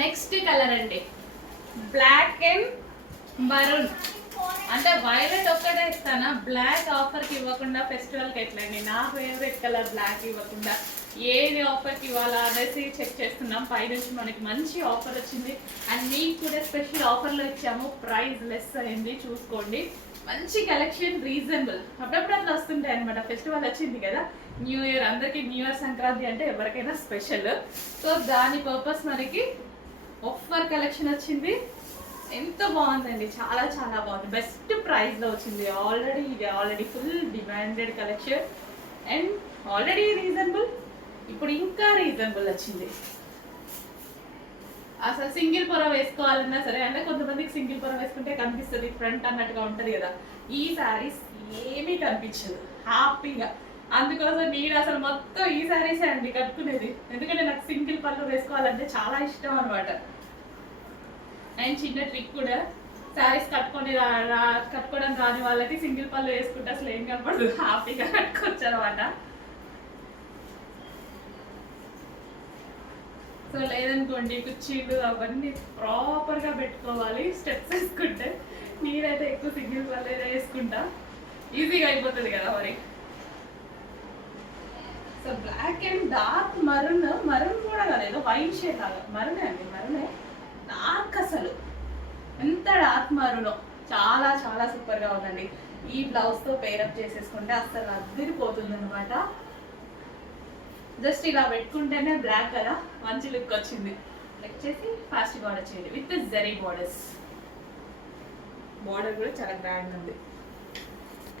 Next colour అండి black and maroon. అంటే violet ఒక్కటే ఇస్తానా, బ్లాక్ ఆఫర్కి ఇవ్వకుండా ఫెస్టివల్కి ఎట్లండి? నా ఫేవరెట్ కలర్ బ్లాక్ ఇవ్వకుండా ఏది ఆఫర్కి ఇవ్వాలా అనేసి చెక్ చేస్తున్నాం. పైనుంచి మనకి మంచి ఆఫర్ వచ్చింది అండ్ మీకు కూడా స్పెషల్ ఆఫర్లో ఇచ్చాము. ప్రైస్ లెస్ అయింది, చూసుకోండి. మంచి కలెక్షన్, రీజనబుల్. అప్పుడప్పుడు అట్లా వస్తుంటాయి అనమాట. ఫెస్టివల్ వచ్చింది కదా, న్యూ ఇయర్, అందరికీ న్యూ ఇయర్ సంక్రాంతి అంటే ఎవరికైనా స్పెషల్. సో దాని పర్పస్ మనకి ఆఫర్ కలెక్షన్ వచ్చింది. ఎంత బాగుందండి, చాలా చాలా బాగుంది. బెస్ట్ ప్రైస్లో వచ్చింది. Already full demanded collection and already reasonable. ఇప్పుడు ఇంకా రీజనబుల్ వచ్చింది. అసలు సింగిల్ పొర వేసుకోవాలన్నా సరే, అంటే కొంతమందికి సింగిల్ పొర వేసుకుంటే కనిపిస్తుంది ఫ్రంట్ అన్నట్టుగా ఉంటుంది కదా. ఈ శారీస్ ఏమీ కనిపించదు హ్యాపీగా. అందుకోసం నేను అసలు మొత్తం ఈ శారీసే అండి కట్టుకునేది. ఎందుకంటే నాకు సింగిల్ పళ్ళు వేసుకోవాలంటే చాలా ఇష్టం అనమాట. అండ్ చిన్న ట్రిక్ కూడా, శారీస్ కట్టుకోవడం రాని వాళ్ళకి సింగిల్ పళ్ళు వేసుకుంటే అసలు ఏం కనపడదు, హ్యాపీగా కట్టుకోవచ్చు అనమాట. సో లేదనుకోండి కుర్చీలు అవన్నీ ప్రాపర్గా పెట్టుకోవాలి స్టెప్స్ వేసుకుంటే. నేనైతే ఎక్కువ సింగిల్ పళ్ళు వేసుకుంటా, ఈజీగా అయిపోతుంది కదా మరి. So black and dark maroon కూడా కాదు, ఏదో వైట్ షేడ్ లాగా మరూనే అండి, మరూనే. డార్క్ అసలు ఎంత డార్క్ మరూనో, చాలా చాలా సూపర్గా ఉందండి. ఈ బ్లౌజ్తో పేరప్ చేసేసుకుంటే అస్సలు అదిరిపోతుంది అనమాట. జస్ట్ ఇలా పెట్టుకుంటేనే బ్లాక్ కదా, మంచి లుక్ వచ్చింది. వచ్చేసి ఫాస్ట్ బార్డర్ చేయండి విత్ జరీ బార్డర్స్. బార్డర్ కూడా చాలా గ్రాండ్ ఉంది.